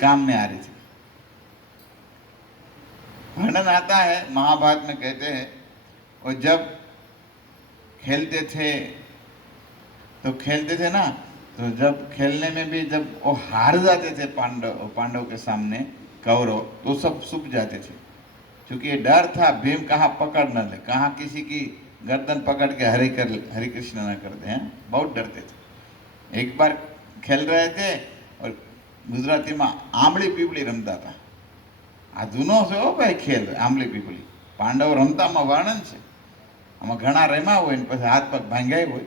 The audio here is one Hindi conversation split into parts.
काम में आ रही थी। वर्णन आता है महाभारत में, कहते हैं और जब खेलते थे ना, तो जब खेलने में भी जब वो हार जाते थे पांडव के सामने कौरव, तो सब सूख जाते थे, क्योंकि ये डर था भीम कहाँ पकड़ न ले, कहाँ किसी की गर्दन पकड़ के हरे कृष्ण न कर दे हैं, बहुत डरते थे। एक बार खेल रहे थे और गुजराती में आंबली पीपली रमता था। आ जूनो से हो भाई खेल आंबली पीपली, पांडव रमता में वर्णन है, आम घना रम्या हो हाथ पग भांग्या हो।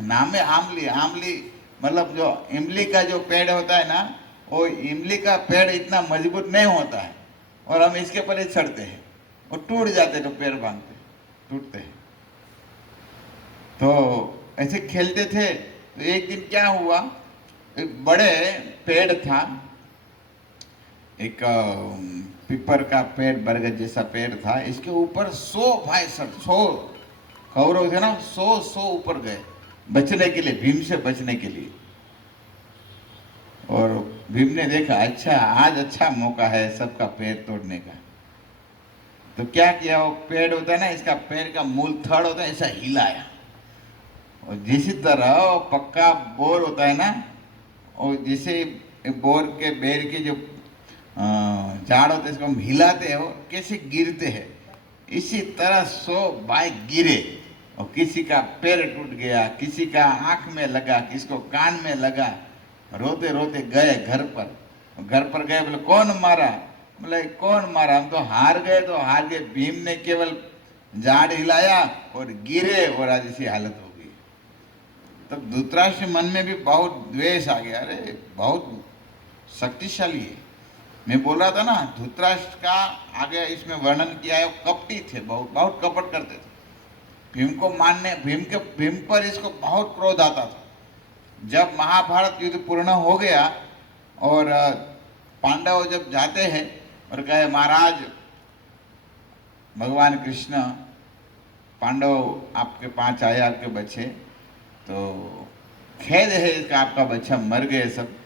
नामे आमली, आमली मतलब जो इमली का जो पेड़ होता है ना, वो इमली का पेड़ इतना मजबूत नहीं होता है, और हम इसके पर चढ़ते हैं, वो टूट जाते, तो पैर भांगते टूटते हैं। तो ऐसे खेलते थे। तो एक दिन क्या हुआ, एक बड़े पेड़ था, एक पीपर का पेड़, बरगद जैसा पेड़ था, इसके ऊपर 100 कौरव थे ना, 100 ऊपर गए बचने के लिए, भीम से बचने के लिए। और भीम ने देखा अच्छा आज अच्छा मौका है सबका पैर तोड़ने का, तो क्या किया, वो पेड़ होता है ना, इसका पेड़ का मूल थड़ होता है, ऐसा हिलाया, और जिसी तरह वो पक्का बोर होता है ना, और जिसे बोर के बेर के जो झाड़ होते हैं, इसको हम हिलाते हैं, वो कैसे गिरते हैं, इसी तरह 100 भाई गिरे, और किसी का पैर टूट गया, किसी का आंख में लगा, किसी को कान में लगा, रोते रोते गए घर पर। घर पर गए, बोले कौन मारा, बोले कौन मारा, हम तो हार गए, तो हार गए, भीम ने केवल झाड़ हिलाया और गिरे, और आज ऐसी हालत हो गई। तब धृतराष्ट्र मन में भी बहुत द्वेष आ गया, अरे बहुत शक्तिशाली है। मैं बोल रहा था ना, धृतराष्ट्र का आगे इसमें वर्णन किया है, वो कपटी थे, बहुत बहुत कपट करते थे। भीम को मानने, भीम पर इसको बहुत क्रोध आता था। जब महाभारत युद्ध पूर्ण हो गया और पांडव जब जाते हैं और कहे महाराज भगवान कृष्ण, पांडव आपके पास आए, आपके बच्चे, तो खेद है इसका, आपका बच्चा मर गए, सब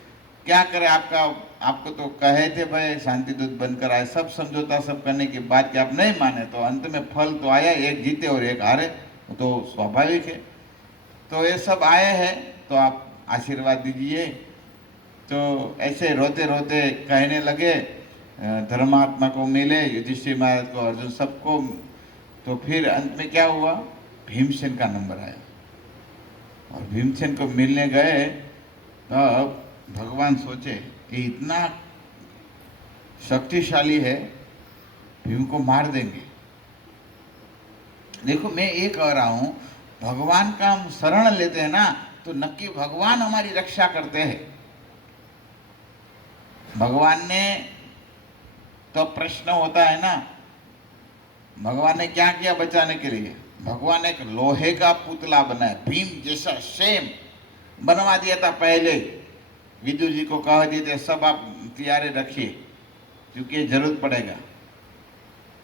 क्या करे, आपको तो कहे थे भाई शांति दूत बनकर आए, सब समझौता सब करने के बाद कि आप नहीं माने, तो अंत में फल तो आया, एक जीते और एक हारे, तो स्वाभाविक है। तो ये सब आए हैं, तो आप आशीर्वाद दीजिए। तो ऐसे रोते रोते कहने लगे, धर्मात्मा को मिले, युधिष्ठिर महाराज को, अर्जुन सबको। तो फिर अंत में क्या हुआ, भीमसेन का नंबर आया, और भीमसेन को मिलने गए, तब भगवान सोचे कि इतना शक्तिशाली है, भीम को मार देंगे। देखो मैं ये कह रहा हूं, भगवान का हम शरण लेते हैं ना, तो नक्की भगवान हमारी रक्षा करते हैं। भगवान ने तो प्रश्न होता है ना, भगवान ने क्या किया बचाने के लिए, भगवान ने एक लोहे का पुतला बनाया, भीम जैसा सेम बनवा दिया था पहले, विदुर जी को कह दिए थे सब आप तैयारी रखिए क्योंकि जरूरत पड़ेगा,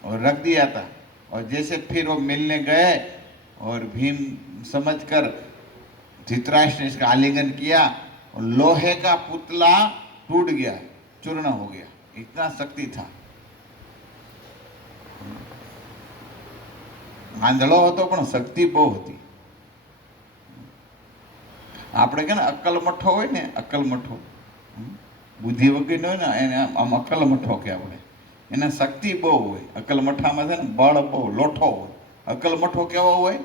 और रख दिया था। और जैसे फिर वो मिलने गए, और भीम समझकर धृतराष्ट्र ने इसका आलिंगन किया, और लोहे का पुतला टूट गया, चूर्ण हो गया, इतना शक्ति था। आंधळो होतो पण शक्ति बहु होती। આપણે કે ને અક્કલ મઠ્ઠો હોય ને, અક્કલ મઠ્ઠો, બુદ્ધિ વગરનો હોય ને, એને આમ અક્કલ મઠ્ઠો કે આપણે, એને શક્તિ બહુ હોય। અક્કલ મઠ્ઠામાં છે ને બળ બહુ, લોઠો હોય। અક્કલ મઠ્ઠો કેવો હોય,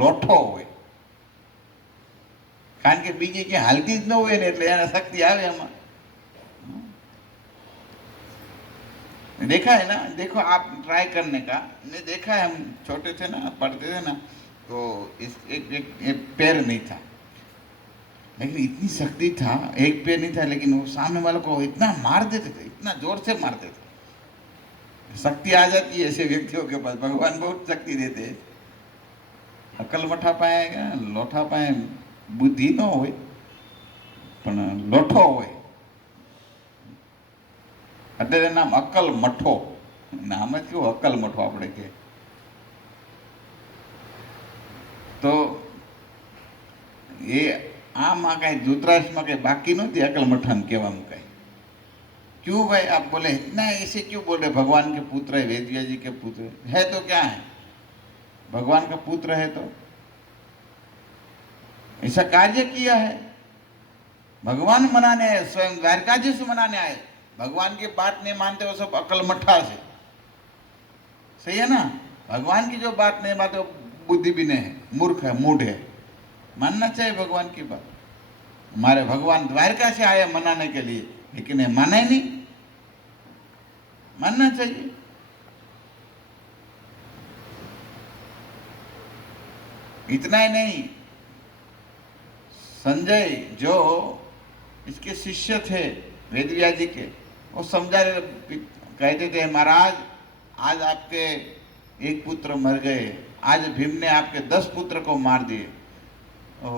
લોઠો હોય, કારણ કે બીજી ક્યાં હાલતી જ ન હોય ને, એટલે એને શક્તિ આવે એમાં। देखा है ना, देखो आप ट्राई करने का, ने देखा है, हम छोटे थे ना, पढ़ते थे ना, तो इस एक पैर नहीं था, लेकिन इतनी शक्ति था, एक पैर नहीं था, लेकिन वो सामने वालों को इतना मार देते थे, इतना जोर से मारते थे। शक्ति आ जाती है ऐसे व्यक्तियों के पास, भगवान बहुत शक्ति देते हैं। अकल मठा पाएगा, लोठा पाए, बुद्धि न हो, लोठो हो, એટલે નામ અક્કલ મઠો, નામ જ કેવું અક્કલ મઠો આપણે કે। તો એ આમાં કઈ ધૃતરાષ્ટ્રમાં કઈ बाकी नहीं अकल मठान कहवा कहीं। क्यों भाई आप बोले इतना ऐसे क्यों बोल रहे? भगवान के पुत्र है, वेदव्यास जी के पुत्र है तो क्या है, भगवान का पुत्र है तो ऐसा कार्य किया है। भगवान मनाने आए, स्वयं द्वारकाधीश से मनाने आए। भगवान की बात नहीं मानते वो सब अकल मठा से, सही है ना। भगवान की जो बात नहीं मानते वो बुद्धि भी नहीं है, मूर्ख है, मूढ़ है। मानना चाहिए भगवान की बात। हमारे भगवान द्वारका से आए मनाने के लिए, लेकिन ये माना ही नहीं। मानना चाहिए। इतना ही नहीं, संजय जो इसके शिष्य थे वेदव्यास जी के, वो समझा रहे, कहते थे महाराज आज आपके एक पुत्र मर गए, आज भीम ने आपके 10 पुत्र को मार दिए। ओ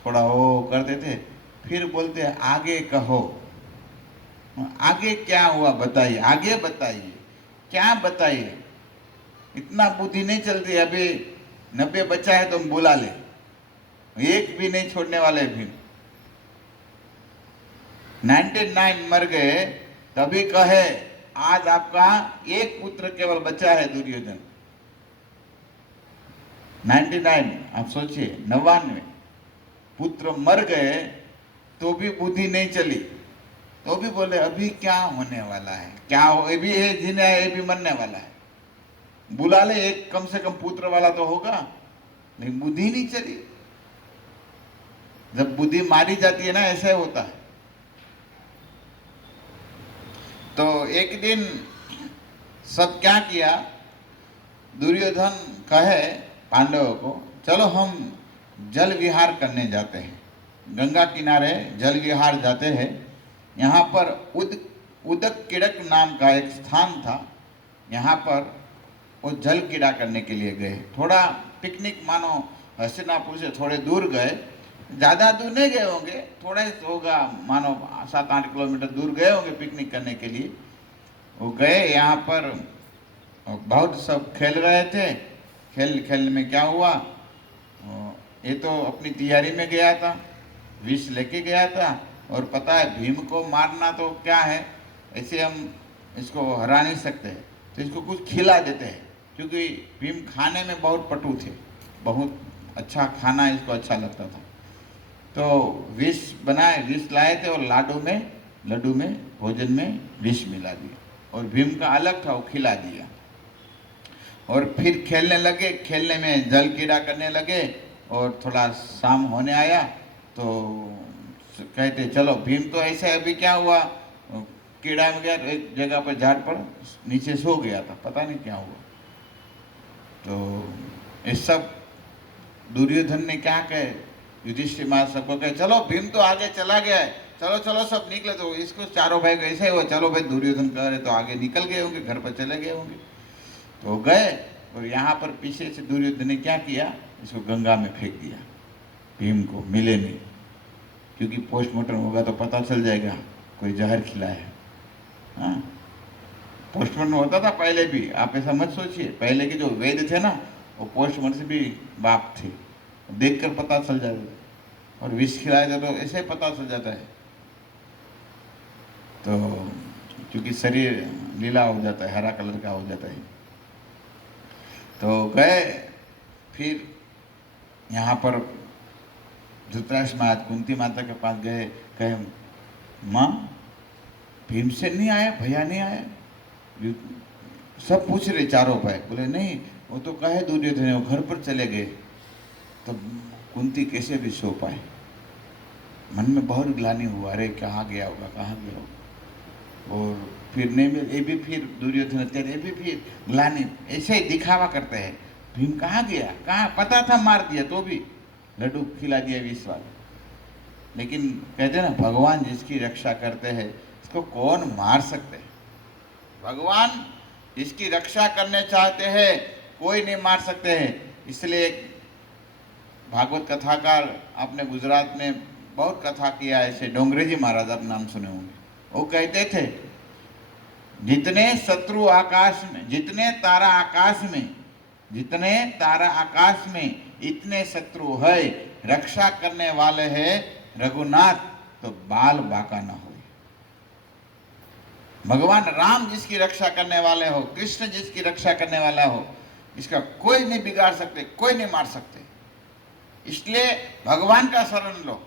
थोड़ा वो करते थे, फिर बोलते आगे कहो, आगे क्या हुआ बताइए, आगे बताइए, क्या बताइए। इतना बुद्धि नहीं चलती। अभी 90 बच्चा है तो हम बुला ले, एक भी नहीं छोड़ने वाले भीम। 99 मर गए तभी कहे आज आपका एक पुत्र केवल बचा है दुर्योधन। 99 आप सोचिए, 99 पुत्र मर गए तो भी बुद्धि नहीं चली, तो भी बोले अभी क्या होने वाला है, क्या हो, ये भी है जिन्हें है, ये भी मरने वाला है, बुला ले एक कम से कम पुत्र वाला तो होगा। लेकिन बुद्धि नहीं चली। जब बुद्धि मारी जाती है ना, ऐसा होता है। तो एक दिन सब क्या किया, दुर्योधन कहे पांडवों को चलो हम जल विहार करने जाते हैं, गंगा किनारे जल विहार जाते हैं। यहाँ पर उदक किड़क नाम का एक स्थान था, यहाँ पर वो जल क्रीड़ा करने के लिए गए। थोड़ा पिकनिक मानो, हस्तिनापुर से थोड़े दूर गए, ज़्यादा दूर नहीं गए होंगे, थोड़ा ही होगा, मानो 7-8 किलोमीटर दूर गए होंगे पिकनिक करने के लिए। वो गए, यहाँ पर बहुत सब खेल रहे थे। खेल में क्या हुआ, ये तो अपनी तैयारी में गया था, विष लेके गया था, और पता है भीम को मारना तो क्या है, ऐसे हम इसको हरा नहीं सकते, तो इसको कुछ खिला देते हैं, क्योंकि भीम खाने में बहुत पटु थे, बहुत अच्छा खाना इसको अच्छा लगता था। तो विष बनाए, विष लाए थे और लड्डू में भोजन में विष मिला दिया, और भीम का अलग था, वो खिला दिया। और फिर खेलने लगे, खेलने में जल क्रीड़ा करने लगे। और थोड़ा शाम होने आया तो कहते चलो भीम तो ऐसे, अभी क्या हुआ, कीड़ा में गया तो एक जगह पर झाड़ पर नीचे सो गया था, पता नहीं क्या हुआ। तो इस सब दुर्योधन ने क्या कहे, युधिष्ठिर महाराज सबको कहे चलो भीम तो आगे चला गया है, चलो चलो सब निकले। तो इसको चारों भाई ऐसे हुआ, चलो भाई दुर्योधन कह रहे तो आगे निकल गए होंगे, घर पर चले गए होंगे। तो गए, और यहाँ पर पीछे से दुर्योधन ने क्या किया, इसको गंगा में फेंक दिया। भीम को मिले नहीं, क्योंकि पोस्टमार्टम होगा तो पता चल जाएगा कोई जहर खिलाया है। हाँ, पोस्टमार्टम होता था पहले भी, आप ऐसा मत सोचिए। पहले के जो वैद्य थे ना, वो पोस्टमार्टम से भी बाप थे, देखकर पता चल जाता। और विष खिलाया जाता तो ऐसे पता चल जाता है। तो क्योंकि शरीर लीला हो जाता है, हरा कलर का हो जाता है। तो गए, फिर यहाँ पर धृतराष्ट्र महाराज कुंती माता के पास गए, कहे माँ भीमसेन नहीं आया, भैया नहीं आया। सब पूछ रहे चारों भाई, बोले नहीं वो तो कहे दुर्योधन वो घर पर चले गए। तो कुंती कैसे भी सो पाए, मन में बहुत ग्लानि हुआ, अरे कहाँ गया होगा, कहाँ गया होगा। और फिर नहीं मिल, ये भी फिर दुर्योधन अत्याचार, ये भी फिर ग्लानि, ऐसे ही दिखावा करते हैं। भीम कहाँ गया, कहाँ, पता था मार दिया तो भी लड्डू खिला दिया विष वाला। लेकिन कहते हैं ना, भगवान जिसकी रक्षा करते हैं इसको कौन मार सकते हैं। भगवान जिसकी रक्षा करने चाहते हैं कोई नहीं मार सकते हैं। इसलिए भागवत कथाकार आपने गुजरात में बहुत कथा किया है, ऐसे डोंगरेजी महाराज, आप नाम सुने होंगे। वो कहते थे जितने शत्रु आकाश में, जितने तारा आकाश में, जितने तारा आकाश में इतने शत्रु है, रक्षा करने वाले है रघुनाथ, तो बाल बाका न हो। भगवान राम जिसकी रक्षा करने वाले हो, कृष्ण जिसकी रक्षा करने वाला हो, इसका कोई नहीं बिगाड़ सकते, कोई नहीं मार सकते। इसलिए भगवान का शरण लो,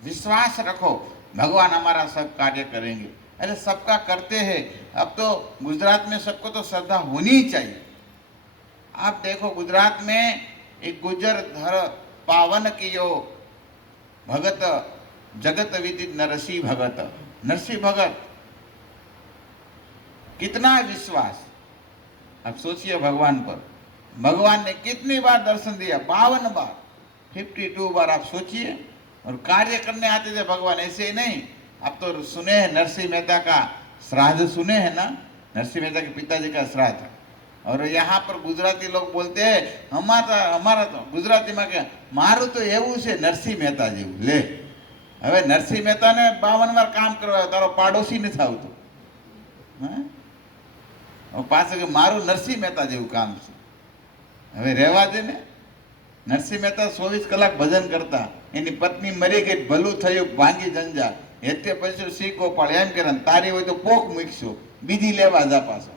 विश्वास रखो, भगवान हमारा सब कार्य करेंगे। अरे सबका करते हैं। अब तो गुजरात में सबको तो श्रद्धा होनी ही चाहिए। आप देखो गुजरात में एक गुजर धर पावन कियो भगत जगत विदित नरसिंह भगत। नरसिंह भगत, कितना विश्वास। अब सोचिए भगवान पर, भगवान ने कितनी बार दर्शन दिया, 52 बार, 52 बार। आप सोचिए, और कार्य करने आते थे भगवान, ऐसे ही नहीं। अब तो सुने हैं नरसिंह मेहता का श्राद्ध, सुने हैं ना, नरसिंह मेहता के पिताजी का श्राद्ध। और यहाँ पर गुजराती लोग बोलते हैं, हमारा तो गुजराती में क्या, मारू तो एवं से नरसिंह मेहता जेवं ले। હવે નરસિંહ મહેતાને 52 વાર કામ કરવા, તારો પાડોશી નથી આવતો, પાછળ કે મારું નરસિંહ મહેતા જેવું કામ છે। હવે રહેવા દે ને। નરસિંહ મહેતા 24 કલાક ભજન કરતા, એની પત્ની મરી ગઈ, ભલું થયું ભાંગી જંજા, હેતે પછી શ્રી ગોપાળ એમ કરે, તારી હોય તો પોક મૂકશો, બીજી લેવા जा પાછો।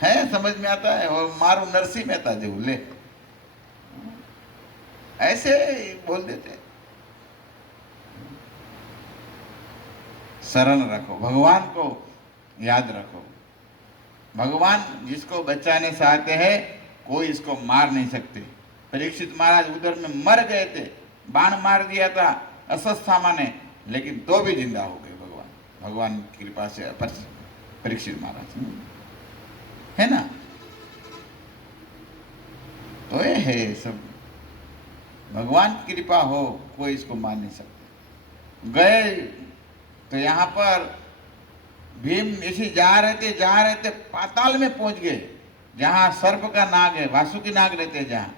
है समझ में आता है? और मारू नरसिंह मेहता जेवं ले, ऐसे बोल देते। शरण रखो, भगवान को याद रखो। भगवान जिसको बचाने चाहते हैं, कोई इसको मार नहीं सकते। परीक्षित महाराज उधर में मर गए थे, बाण मार दिया था अस्वस्थामा ने, लेकिन तो भी जिंदा हो गए भगवान की कृपा से। परीक्षित महाराज है ना, तो ये है सब भगवान की कृपा हो, कोई इसको मान नहीं सकता। गए तो यहाँ पर भीम इसी जा रहे थे, पाताल में पहुंच गए, जहाँ सर्प का नाग है, वासुकी नाग रहते जहाँ।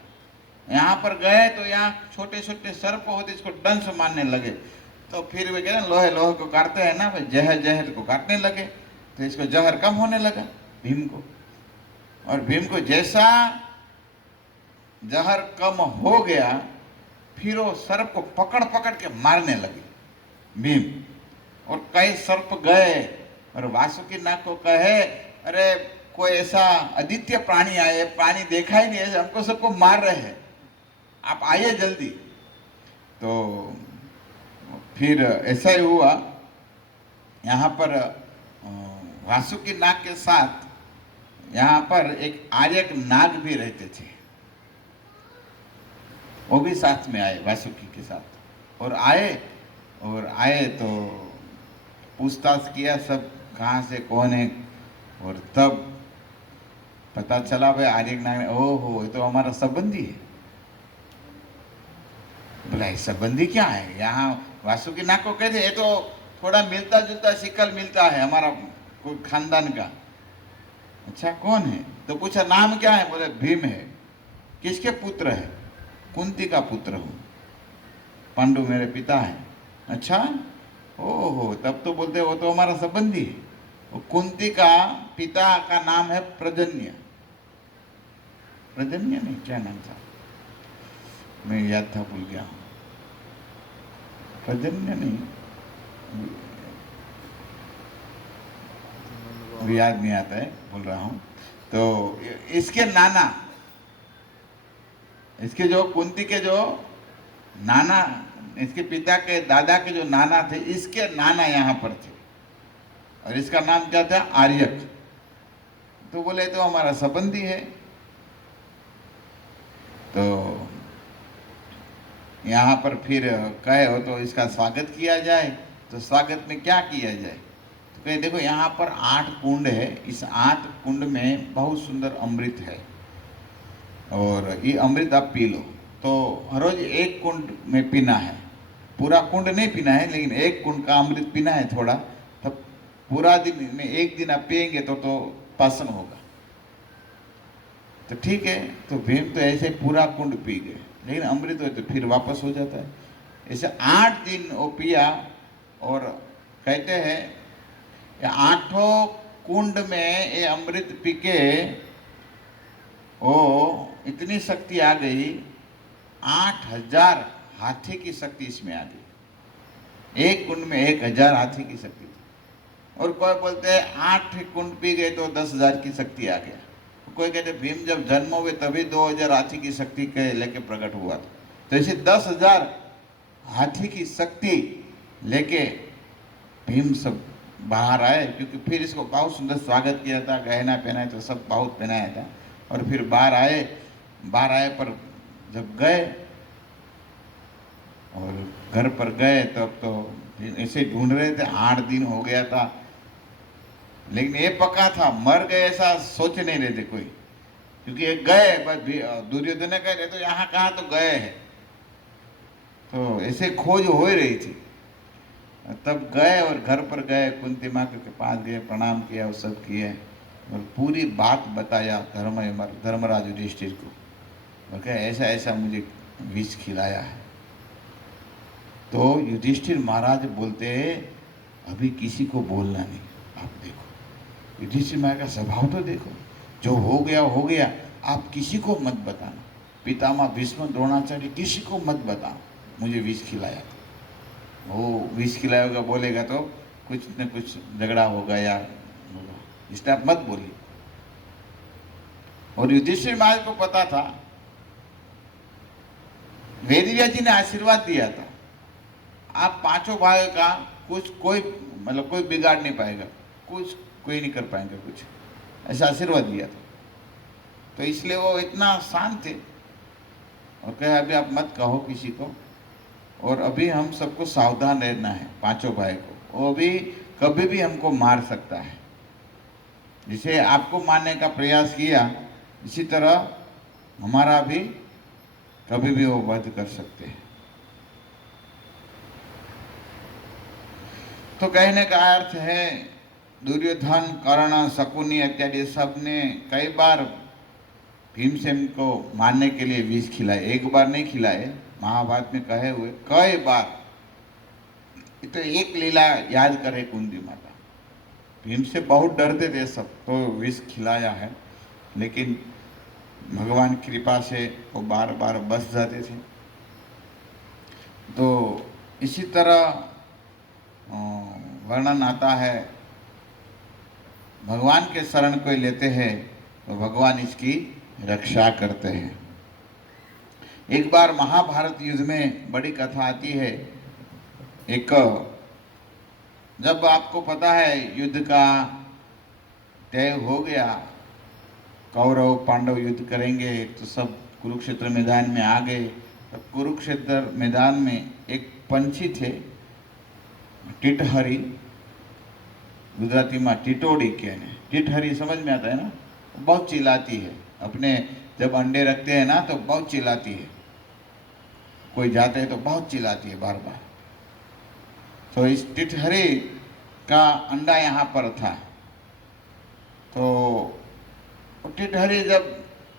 यहाँ पर गए तो यहाँ छोटे छोटे सर्प होते, इसको डंस मारने लगे। तो फिर वे कहते लोहे लोहे को काटते हैं ना, भाई जहर जहर को काटने लगे। तो इसको जहर कम होने लगा भीम को, और भीम को जैसा जहर कम हो गया, फिर वो सर्प को पकड़ पकड़ के मारने लगे भीम। और कई सर्प गए, और वासुकी नाग को कहे, अरे कोई ऐसा अद्वितीय प्राणी आए, प्राणी देखा ही नहीं है, हमको सबको मार रहे हैं, आप आइए जल्दी। तो फिर ऐसा ही हुआ। यहाँ पर वासुकी नाग के साथ यहाँ पर एक आर्यक नाग भी रहते थे, वो भी साथ में आए वासुकी के साथ। और आए तो पूछताछ किया सब, कहाँ से कौन है। और तब पता चला भाई आर्यक नाग ने, ओहो ये तो हमारा संबंधी है। बोला ये संबंधी क्या है? यहाँ वासुकी नाग को कहते ये तो थोड़ा मिलता जुलता शिकल मिलता है हमारा कोई खानदान का। अच्छा कौन है? तो पूछा नाम क्या है? बोले भीम है। किसके पुत्र है? कुंती का पुत्र हूँ, पांडु मेरे पिता है। अच्छा, ओहो, तब तो बोलते वो तो हमारा संबंधी है। वो कुंती का पिता का नाम है प्रजन्य। प्रजन्य नहीं, क्या नाम था, मैं याद था भूल गया हूँ। प्रजन्य नहीं, भी याद नहीं आता है, बोल रहा हूँ। तो इसके नाना, इसके जो कुंती के जो नाना, इसके पिता के दादा के जो नाना थे, इसके नाना यहाँ पर थे, और इसका नाम क्या था? आर्यक। तो बोले तो हमारा संबंधी है। तो यहाँ पर फिर कहे हो तो इसका स्वागत किया जाए। तो स्वागत में क्या किया जाए? तो कहे देखो यहाँ पर 8 कुंड है, इस 8 कुंड में बहुत सुंदर अमृत है, और ये अमृत आप पी लो। तो हर रोज एक कुंड में पीना है, पूरा कुंड नहीं पीना है, लेकिन एक कुंड का अमृत पीना है थोड़ा। तब पूरा दिन में एक दिन आप पिएंगे तो पाचन होगा। तो ठीक है, तो भीम तो ऐसे पूरा कुंड पी गए, लेकिन अमृत हो तो फिर वापस हो जाता है। ऐसे 8 दिन वो पिया, और कहते हैं 8 कुंड में ये अमृत पी के वो इतनी शक्ति आ गई, 8,000 हाथी की शक्ति इसमें आ गई। एक कुंड में 1,000 हाथी की शक्ति थी। और कोई बोलते हैं 8 कुंड पी गए तो 10,000 की शक्ति आ गया। कोई कहते भीम जब जन्म हुए तभी 2,000 हाथी की शक्ति के लेके प्रकट हुआ था। तो ऐसे 10,000 हाथी की शक्ति लेके भीम सब बाहर आए, क्योंकि फिर इसको बहुत सुंदर स्वागत किया था, गहना पहनाया तो सब बहुत पहनाया था। और फिर बाहर आए पर जब गए और घर पर गए तब तो ऐसे ढूंढ रहे थे, 8 दिन हो गया था, लेकिन ये पक्का था मर गए ऐसा सोच नहीं रहे थे कोई, क्योंकि ये गए बस। दुर्योधन ने कह रहे तो यहाँ कहाँ तो गए हैं, तो ऐसे खोज हो ही रही थी। तब गए और घर पर गए, कुंती माँ के पास गए, प्रणाम किया, वो सब किए और पूरी बात बताया धर्मराज युधिष्ठिर को। और कहा ऐसा ऐसा मुझे विष खिलाया है। तो युधिष्ठिर महाराज बोलते अभी किसी को बोलना नहीं। आप देखो युधिष्ठिर महाराज का स्वभाव तो देखो, जो हो गया, आप किसी को मत बताना। पितामह भीष्म द्रोणाचार्य किसी को मत बताना मुझे विष खिलाया था। वो विष खिलाया होगा बोलेगा तो कुछ न कुछ झगड़ा होगा या होगा, इसलिए आप मत बोलिए। और युधिष्ठिर महाराज को पता था, वेदव्यास जी ने आशीर्वाद दिया था, आप पांचों भाइयों का कोई बिगाड़ नहीं पाएगा, कोई नहीं कर पाएंगे कुछ, ऐसा आशीर्वाद दिया था। तो इसलिए वो इतना शांत थे और कहे अभी आप मत कहो किसी को, और अभी हम सबको सावधान रहना है, पांचों भाई को। वो भी कभी भी हमको मार सकता है, जिसे आपको मारने का प्रयास किया इसी तरह हमारा भी कभी भी वो वध कर सकते हैं। तो कहने का अर्थ है दुर्योधन, कर्ण, शकुनी इत्यादि सब ने कई बार भीमसेन को मारने के लिए विष खिलाए। एक बार नहीं खिलाए, महाभारत में कहे हुए कई बार। तो एक लीला याद करे कुंती माता, भीम से बहुत डरते थे सब, तो विष खिलाया है, लेकिन भगवान की कृपा से वो बार बार बच जाते थे। तो इसी तरह वर्णन आता है, भगवान के शरण कोई लेते हैं तो भगवान इसकी रक्षा करते हैं। एक बार महाभारत युद्ध में बड़ी कथा आती है। एक जब आपको पता है युद्ध का तय हो गया, कौरव पांडव युद्ध करेंगे, तो सब कुरुक्षेत्र मैदान में आ गए। तो कुरुक्षेत्र मैदान में एक पंछी थे, टिटहरी, गुजराती में टिटोड़ी कहने, टिटहरी समझ में आता है ना, बहुत चिल्लाती है। अपने जब अंडे रखते हैं ना तो बहुत चिल्लाती है, कोई जाते हैं तो बहुत चिल्लाती है बार बार। तो इस टिटहरी का अंडा यहाँ पर था। तो टिटहरी जब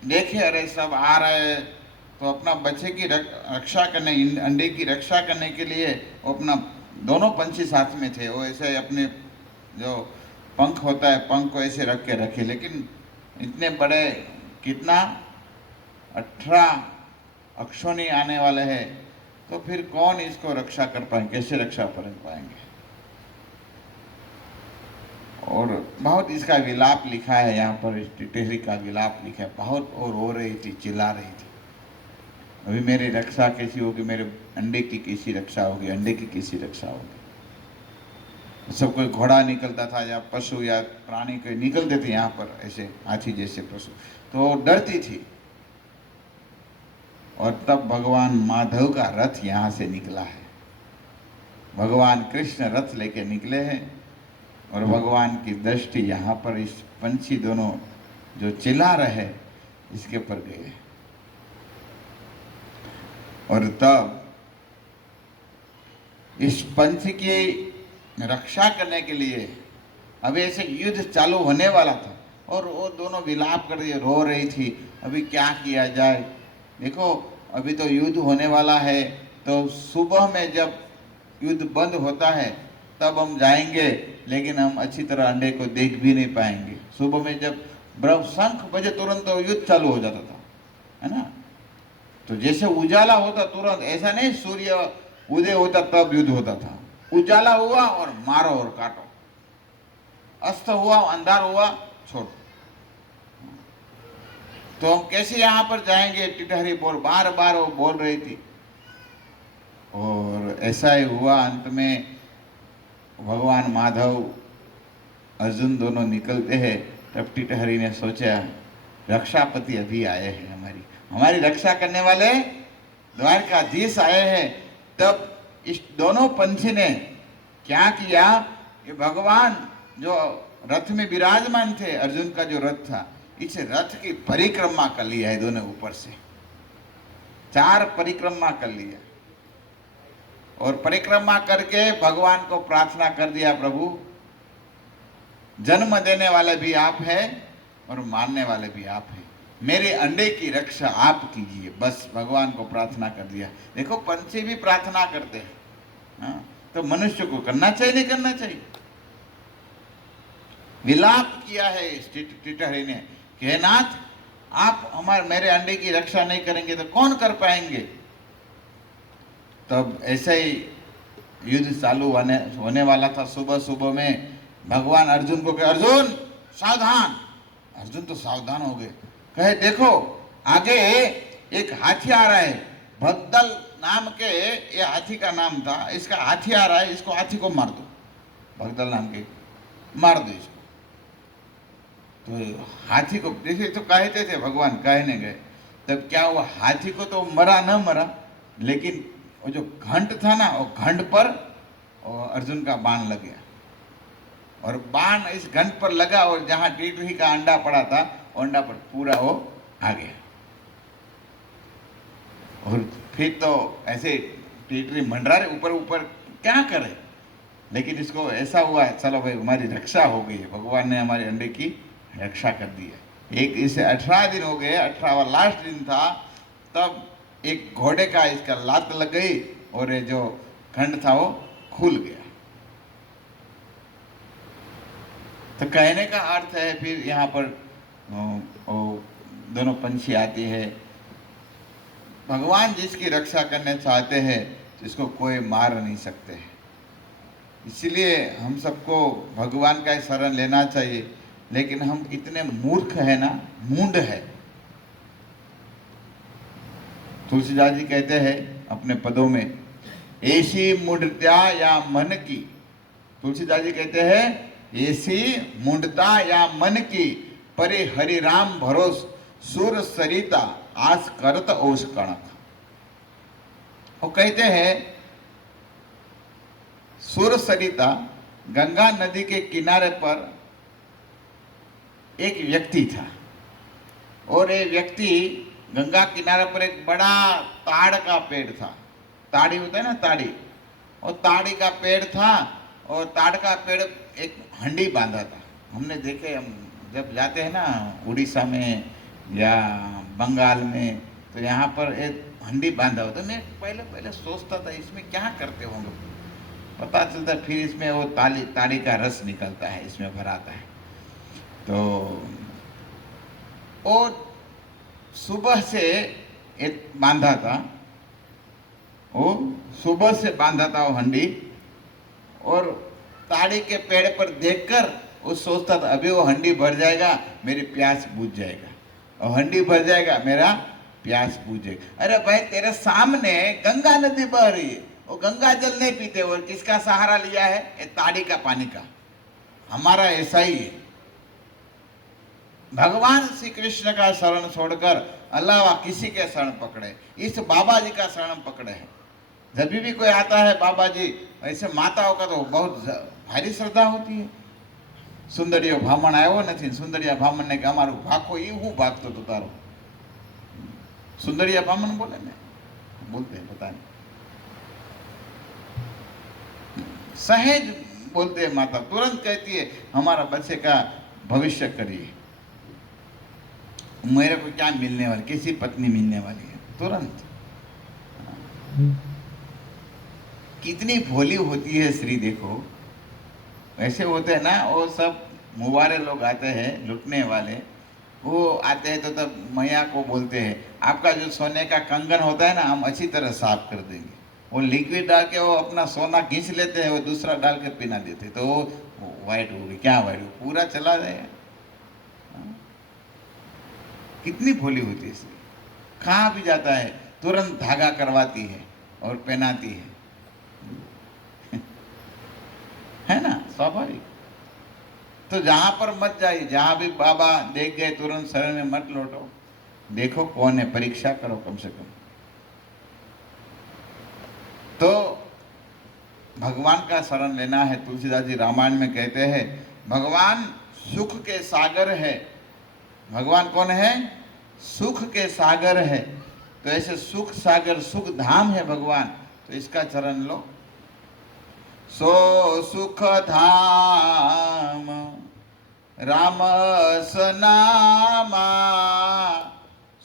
देखे अरे सब आ रहे, तो अपना बच्चे की रक्षा करने, अंडे की रक्षा करने के लिए वो अपना दोनों पंछी साथ में थे, वो ऐसे अपने जो पंख होता है पंख को ऐसे रख के रखे, लेकिन इतने बड़े कितना 18 अक्षोणी आने वाले हैं, तो फिर कौन इसको रक्षा कर पाएंगे, कैसे रक्षा कर पाएंगे। और बहुत इसका विलाप लिखा है यहाँ पर, टिटहरी का विलाप लिखा है, बहुत और रो रही थी, चिल्ला रही थी, अभी मेरी रक्षा कैसी होगी, मेरे अंडे की कैसी रक्षा होगी, अंडे की कैसी रक्षा होगी। सब कोई घोड़ा निकलता था या पशु या प्राणी कोई निकलते थे यहाँ पर, ऐसे हाथी जैसे पशु, तो डरती थी। और तब भगवान माधव का रथ यहाँ से निकला है, भगवान कृष्ण रथ लेके निकले हैं, और भगवान की दृष्टि यहाँ पर इस पंछी दोनों जो चिल्ला रहे इसके पर गए। और तब इस पंछी की रक्षा करने के लिए अब ऐसे युद्ध चालू होने वाला था, और वो दोनों विलाप कर रही, रो रही थी, अभी क्या किया जाए। देखो अभी तो युद्ध होने वाला है, तो सुबह में जब युद्ध बंद होता है तब हम जाएंगे, लेकिन हम अच्छी तरह अंडे को देख भी नहीं पाएंगे। सुबह में जब ब्रह्म शंख बजे तुरंत तो युद्ध चालू हो जाता था, है ना। तो जैसे उजाला होता तुरंत, ऐसा नहीं सूर्य उदय होता तब युद्ध होता था। उजाला हुआ और मारो और काटो, अस्त हुआ अंधार हुआ छोड़ो। तो हम कैसे यहाँ पर जाएंगे? टिटहरी बोल बार बार वो बोल रही थी। और ऐसा ही हुआ, अंत में भगवान माधव अर्जुन दोनों निकलते हैं। तब टिटहरी ने सोचा रक्षापति अभी आए हैं, हमारी हमारी रक्षा करने वाले द्वारकाधीश आए हैं। तब इस दोनों पंछी ने क्या किया? ये भगवान जो रथ में विराजमान थे, अर्जुन का जो रथ था, इस रथ की परिक्रमा कर लिया है दोनों ऊपर से। 4 परिक्रमा कर लिया और परिक्रमा करके भगवान को प्रार्थना कर दिया, प्रभु जन्म देने वाले भी आप हैं और मारने वाले भी आप हैं, मेरे अंडे की रक्षा आप कीजिए। बस भगवान को प्रार्थना कर दिया। देखो पंछी भी प्रार्थना करते हैं, हाँ? तो मनुष्य को करना चाहिए नहीं करना चाहिए? विलाप किया है इस टिटहरी ने कि हे नाथ, आप मेरे अंडे की रक्षा नहीं करेंगे तो कौन कर पाएंगे? तब ऐसे ही युद्ध चालू होने वाला था। सुबह सुबह में भगवान अर्जुन को कहे, अर्जुन सावधान। अर्जुन तो सावधान हो गए, कहे देखो आगे एक हाथी आ रहा है, भगदल नाम के, ये हाथी का नाम था, इसका हाथी आ रहा है, इसको हाथी को मार दो। भगदल नाम के मार दो इसको। तो हाथी को देखिए, तो कहते थे भगवान, कहने गए। तब क्या हुआ? हाथी को तो मरा न मरा, लेकिन वो जो घंट था ना, वो घंट पर अर्जुन का बाण लग गया और बाण इस घंट पर लगा और जहां टिटहरी का अंडा पड़ा था, अंडा पर पूरा वो आ गया। और फिर तो ऐसे टिटहरी मंडरा रहे ऊपर ऊपर, क्या करे? लेकिन इसको ऐसा हुआ, चलो भाई हमारी रक्षा हो गई है, भगवान ने हमारे अंडे की रक्षा कर दी है। एक इसे 18 दिन हो गए, 18वां लास्ट दिन था। तब एक घोड़े का इसका लात लग गई और ये जो खंड था वो खुल गया। तो कहने का अर्थ है, फिर यहाँ पर दोनों पंछी आती है। भगवान जिसकी रक्षा करने चाहते हैं तो इसको कोई मार नहीं सकते हैं। इसलिए हम सबको भगवान का शरण लेना चाहिए। लेकिन हम इतने मूर्ख है ना, मूंड है। तुलसीदास जी कहते हैं अपने पदों में, ऐसी मूढ़ता या मन की। तुलसीदास जी कहते हैं ऐसी मूढ़ता या मन की, परे हरि राम भरोस सुर सरिता आस करत ओस कणक। वो कहते हैं सुर सरिता, गंगा नदी के किनारे पर एक व्यक्ति था और ये व्यक्ति गंगा किनारे पर एक बड़ा ताड़ का पेड़ था। ताड़ी होता है ना, ताड़ी, और ताड़ी का पेड़ था और ताड़ का पेड़ एक हंडी बांधा था। हमने देखे, हम जब जाते हैं ना उड़ीसा में या बंगाल में, तो यहाँ पर एक हंडी बांधा होता। मैं पहले सोचता था इसमें क्या करते होंगे, पता चलता फिर इसमें वो ताड़ी का रस निकलता है, इसमें भराता है। तो और सुबह से एक बांधा था, वो सुबह से बांधा था वो हंडी, और ताड़ी के पेड़ पर देखकर वो सोचता था अभी वो हंडी भर जाएगा, मेरी प्यास बुझ जाएगा, और हंडी भर जाएगा, मेरा प्यास बुझ जाएगा। अरे भाई तेरे सामने गंगा नदी बह रही है, वो गंगा जल नहीं पीते, और किसका सहारा लिया है? ये ताड़ी का पानी का। हमारा ऐसा ही है, भगवान श्री कृष्ण का शरण छोड़कर अलावा किसी के शरण पकड़े, इस बाबा जी का शरण पकड़े हैं। जब भी कोई आता है बाबा जी, ऐसे माताओं का तो बहुत भारी श्रद्धा होती है। सुंदरियो भामण आयो नहीं, सुंदरिया भामण ने कहा अमारू भाको ये हूँ भागतो तो तारो। सुंदरिया भामण बोले ना, बोलते हैं पता नहीं, सहज बोलते हैं माता, तुरंत कहती है हमारा बच्चे का भविष्य करिए, मेरे को क्या मिलने वाली, किसी पत्नी मिलने वाली है, तुरंत। कितनी भोली होती है स्त्री, देखो। ऐसे होते हैं ना, वो सब मुवारे लोग आते हैं लुटने वाले, वो आते हैं तो तब मैया को बोलते हैं आपका जो सोने का कंगन होता है ना हम अच्छी तरह साफ कर देंगे। वो लिक्विड डाल के वो अपना सोना खींच लेते हैं, वो दूसरा डाल के पिना देते, तो वो वाइट हो गई, क्या वाइट हो, पूरा चला जाएगा। हाँ? कितनी भोली होती है इसलिए, कहाँ भी जाता है तुरंत धागा करवाती है और पहनाती है है ना, स्वाभाविक। तो जहां पर मत जाइए, जहां भी बाबा देख गए तुरंत शरण में मत लौटो, देखो कौन है, परीक्षा करो कम से कम। तो भगवान का शरण लेना है। तुलसीदास जी रामायण में कहते हैं भगवान सुख के सागर है। भगवान कौन है? सुख के सागर है। तो ऐसे सुख सागर, सुख धाम है भगवान, तो इसका चरण लो। सो सुख धाम राम सनामा,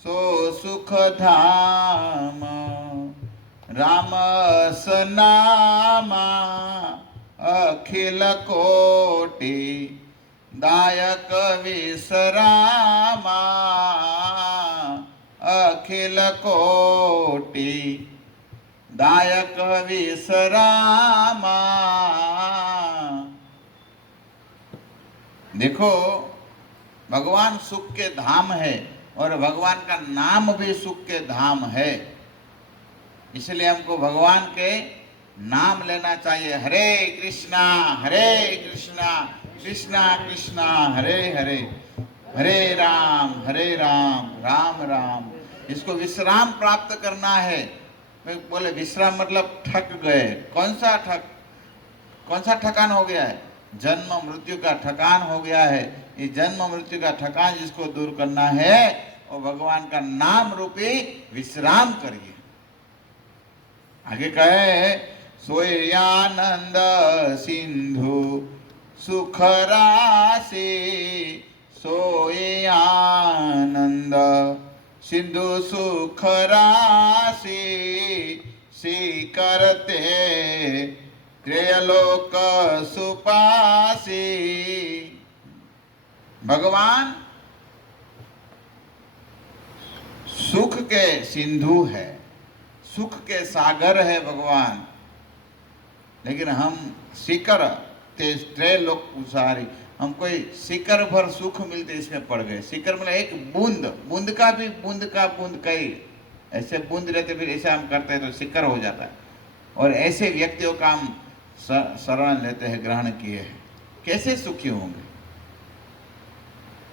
सो सुख धाम राम सनामा, अखिल कोटि दायक विश्रामा, अखिल कोटि दायक विश्रामा। देखो भगवान सुख के धाम है और भगवान का नाम भी सुख के धाम है, इसलिए हमको भगवान के नाम लेना चाहिए। हरे कृष्णा कृष्णा कृष्णा हरे हरे, हरे राम राम राम। इसको विश्राम प्राप्त करना है। बोले विश्राम मतलब थक गए, कौन सा थकान हो गया है? जन्म मृत्यु का थकान हो गया है। ये जन्म मृत्यु का थकान जिसको दूर करना है वो भगवान का नाम रूपी विश्राम करिए। आगे कहे सोए आनंद सिंधु सुख राशि, सोए आनंद सिंधु सुख राशि, करते त्रैलोक सुपासी। भगवान सुख के सिंधु है, सुख के सागर है भगवान, लेकिन हम शिकर त्रैलोक उसारी, हम कोई शिकर भर सुख मिलते इसमें पड़ गए। शिकर मतलब एक बूंद, बूंद का बूंद कई ऐसे बूंद रहते, फिर ऐसे हम करते हैं तो शिकर हो जाता है। और ऐसे व्यक्तियों का हम शरण लेते हैं, ग्रहण किए हैं, कैसे सुखी होंगे?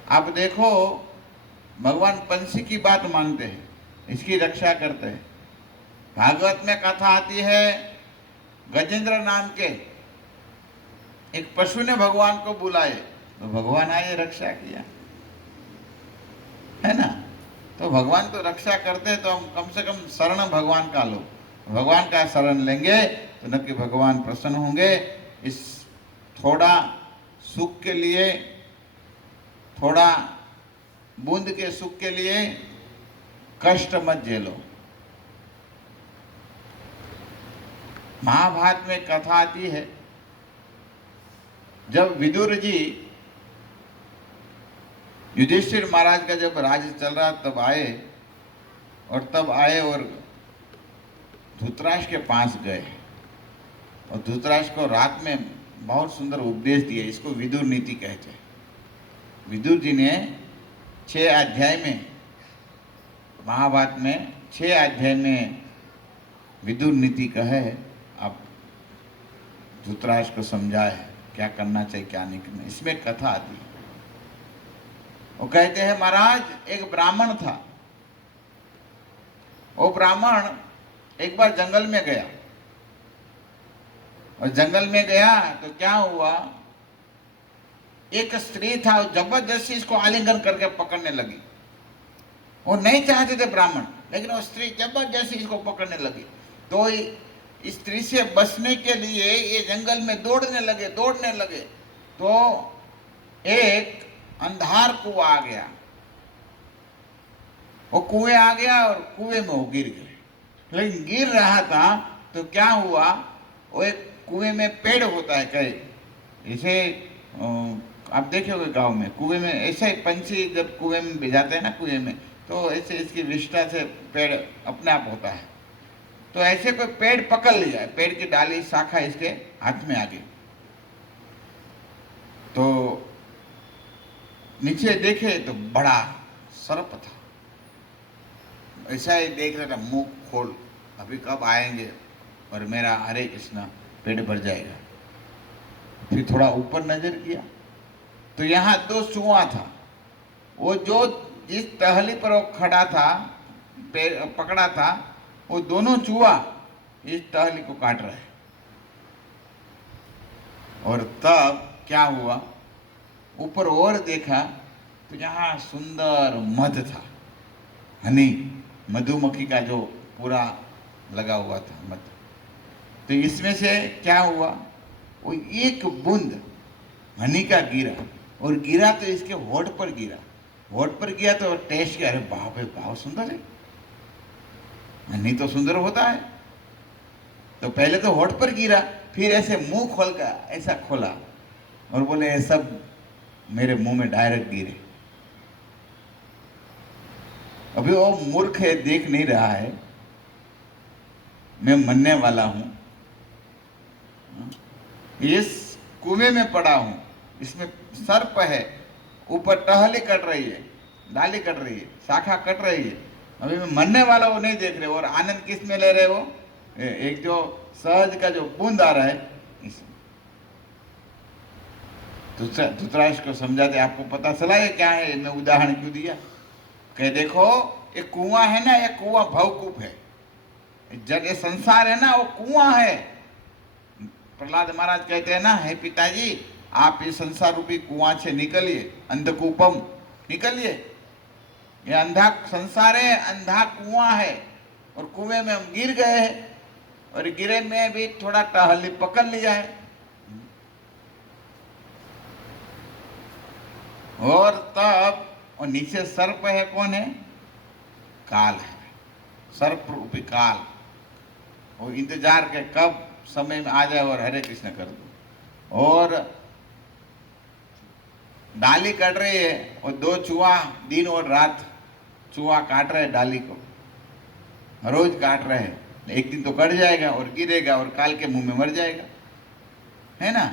आप देखो भगवान पंछी की बात मानते हैं, इसकी रक्षा करते हैं। भागवत में कथा आती है, गजेंद्र नाम के एक पशु ने भगवान को बुलाए तो भगवान आए, रक्षा किया, है ना। तो भगवान तो रक्षा करते हैं, तो हम कम से कम शरण भगवान का लो। भगवान का शरण लेंगे तो न कि भगवान प्रसन्न होंगे। इस थोड़ा सुख के लिए, थोड़ा बूंद के सुख के लिए कष्ट मत झेलो। महाभारत में कथा आती है, जब विदुर जी युधिष्ठिर महाराज का जब राज्य चल रहा तब आए और धृतराष्ट्र के पास गए और धृतराष्ट्र को रात में बहुत सुंदर उपदेश दिए। इसको विदुर नीति कहते हैं। विदुर जी ने 6 अध्याय में, महाभारत में 6 अध्याय में विदुर नीति कहे, अब धृतराष्ट्र को समझाए क्या करना चाहिए क्या नहीं करना। इसमें कथा आती है। वो कहते हैं महाराज एक ब्राह्मण था, वो ब्राह्मण एक बार जंगल में गया और जंगल में गया तो क्या हुआ, एक स्त्री था, जबरदस्ती इसको आलिंगन करके पकड़ने लगी। वो नहीं चाहते थे ब्राह्मण, लेकिन वो स्त्री जबरदस्ती इसको पकड़ने लगी। तो इस स्त्री से बचने के लिए ये जंगल में दौड़ने लगे तो एक अंधार कुआं आ गया। वो कुएं आ गया और कुएं में वो गिर गए। लेकिन गिर रहा था तो क्या हुआ, वो एक कुएं में पेड़ होता है, कई इसे आप देखोगे गांव में कुएं में ऐसा ही पंछी जब कुएं में भी जाते हैं ना, कुएं में, तो ऐसे इसकी विष्ठा से पेड़ अपने आप होता है। तो ऐसे कोई पेड़ पकड़ लिया है, पेड़ की डाली शाखा इसके हाथ में आ गई, तो नीचे देखे तो बड़ा सर्प था। ऐसा ही देख रहा था, मुंह खोल, अभी कब आएंगे और मेरा हरे कृष्णा पेट भर जाएगा। फिर थोड़ा ऊपर नजर किया तो यहाँ 2 चूहा था। वो जो जिस टहली पर वो खड़ा था, पकड़ा था, वो दोनों चूहा इस टहली को काट रहे हैं। और तब क्या हुआ, ऊपर और देखा तो यहाँ सुंदर मध था, हनी, मधुमक्खी का जो पूरा लगा हुआ था मध। तो इसमें से क्या हुआ, वो एक बूंद हनी का गिरा, और गिरा तो इसके होठ पर गिरा। होठ पर गिरा तो टेस्ट किया, अरे बाप रे बहुत सुंदर है, हनी तो सुंदर होता है। तो पहले तो होठ पर गिरा, फिर ऐसे मुंह खोल कर ऐसा खोला और बोले ये सब मेरे मुंह में डायरेक्ट गिरे। अभी वो मूर्ख है, देख नहीं रहा है, मैं मरने वाला हूं, इस कुएं में पड़ा हूं, इसमें सर्प है, ऊपर टहली कट रही है, डाली कट रही है, शाखा कट रही है, अभी मैं मरने वाला वो नहीं देख रहे। और आनंद किस में ले रहे हो, एक जो सहज का जो बूंद आ रहा है इसमें। धृतराष्ट्र को समझाते, आपको पता चला ये क्या है, मैं उदाहरण क्यों दिया, कह देखो ये कुआं है ना, ये कुआं भवकूप है, जब ये संसार है ना वो कुआं है। प्रहलाद महाराज कहते हैं ना, हे पिताजी आप इस संसार रूपी कुआं से निकलिए, अंधकूपम निकलिए, ये अंधा संसार है, अंधा कुआं है, और कुएं में हम गिर गए हैं, और गिरे में भी थोड़ा टहली पकड़ लिया है। और तब और नीचे सर्प है, कौन है, काल है, सर्प रूपी काल, वो इंतजार के कब समय में आ जाए और हरे कृष्ण कर दो। और डाली कट रही है, और 2 चूहा दिन और रात चूहा काट रहे डाली को, रोज काट रहे हैं, एक दिन तो कट जाएगा और गिरेगा और काल के मुंह में मर जाएगा, है ना।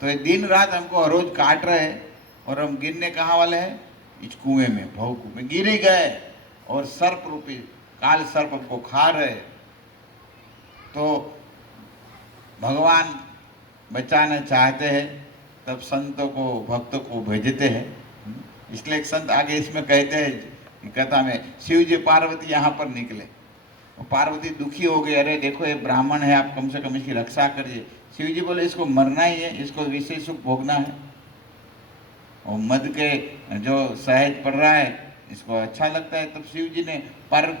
तो ये दिन रात हमको रोज काट रहे हैं, और हम गिरने कहाँ वाले हैं, इस कुएं में, भवकूप में गिर ही गए, और सर्प रूपी काल सर्प हमको खा रहे। तो भगवान बचाना चाहते हैं तब संतों को, भक्तों को भेजते हैं। इसलिए एक संत आगे इसमें कहते हैं कथा में, शिव जी पार्वती यहाँ पर निकले, पार्वती दुखी हो गई, अरे देखो ये ब्राह्मण है, आप कम से कम इसकी रक्षा करिए। शिव जी बोले इसको मरना ही है, इसको विशेष सुख भोगना है, और मद के जो सहज पड़ रहा है इसको अच्छा लगता है। तब शिव जी ने पार्वती